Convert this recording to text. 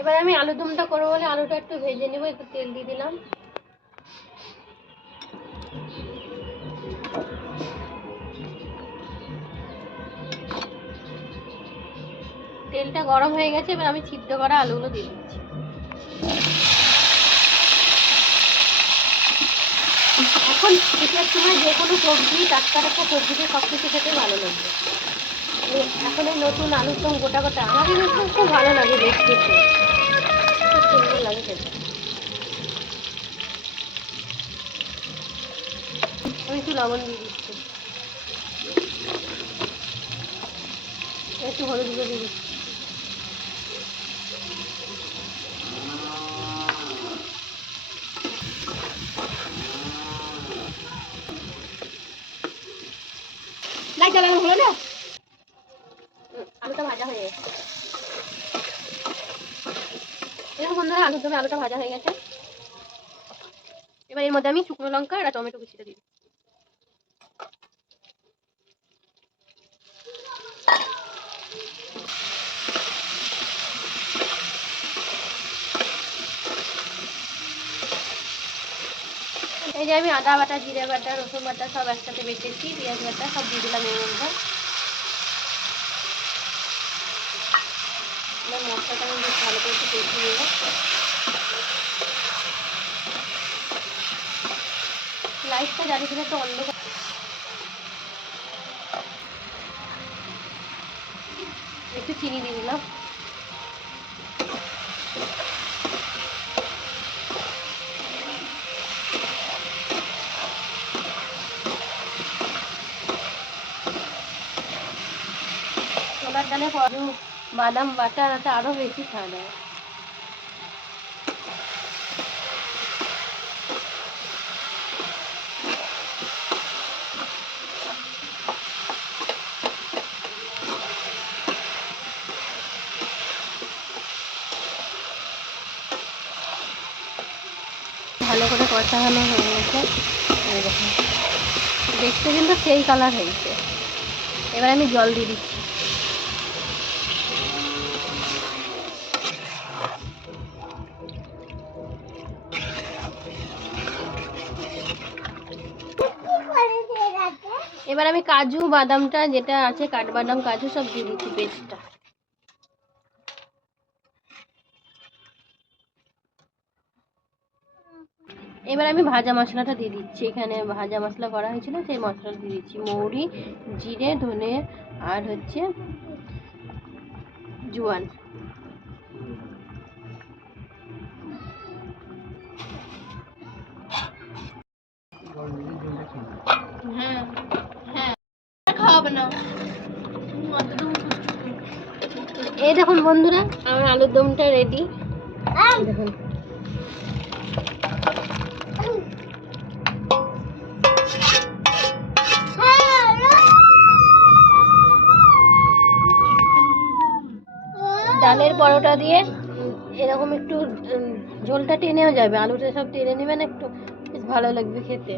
এবার আমি আলুর দমটা করবো বলে আলুটা একটু ভেজে নেবো, একটু তেল দিয়ে দিলাম। তেলটা গরম হয়ে গেছে, এবার আমি সিদ্ধ করা আলুগুলো দিয়ে দিচ্ছি। এখন শীতের সময় যে কোনো সবজি, টাটকা টাটকা সবজিতে সব কিছু খেতে ভালো লাগবে। এখন এই নতুন আলুর দম গোটা গোটা আমাকে কিন্তু খুব ভালো লাগে, বেশ খেতে খুব সুন্দর লাগে খেতে। আমি একটু লবণ দিয়ে দিচ্ছি, একটু হলুদ গুঁড়ো দিয়ে দিচ্ছি। হলো না, আলুটা ভাজা হয়ে গেছে। এরকম বন্ধুরা আলুর দমে আলুটা ভাজা হয়ে গেছে। এবার এর মধ্যে আমি শুকনো লঙ্কা আর টমেটো কুচিটা দিই। এই যে আমি আদা বাটা, জিরে বাটা, রসুন বাটা সব একসাথে বেটেছি, পেঁয়াজ বাটা সব দিয়ে দিলাম এর মধ্যে। মশলাটা আমি বেশ ভালো করে একটু কষিয়ে নেব। লাইটটা জ্বালিয়ে দিলে তো অন্ধকার। একটু চিনি দিয়ে দিলাম। ছোলার ডালে কাজু বাদাম বাটা আছে, আরো বেশি স্বাদ হয়। ভালো করে কষানো হয়ে গেছে, দেখতে কিন্তু সেই কালার হয়েছে। এবার আমি জল দিয়ে দিচ্ছি। এবার আমি কাজু বাদামটা যেটা আছে, কাঠবাদাম কাজু সব দিয়ে দিচ্ছি পেস্টটা। এবার আমি ভাজা মশলাটা দিয়ে দিচ্ছি। এখানে ভাজা মশলা করা হয়েছিল, সেই মশলাটা দিয়ে দিচ্ছি। মৌরি, জিরে, ধনে আর হচ্ছে জোয়ান। হ্যাঁ হ্যাঁ, খাওয়াবে না। এই দেখুন বন্ধুরা, আমার আলুর দমটা রেডি। দেখুন ডালের পরোটা দিয়ে এরকম একটু ঝোলটা টেনেও যাবে, আলুটা সব টেনে নেবেন, একটু বেশ ভালো লাগবে খেতে।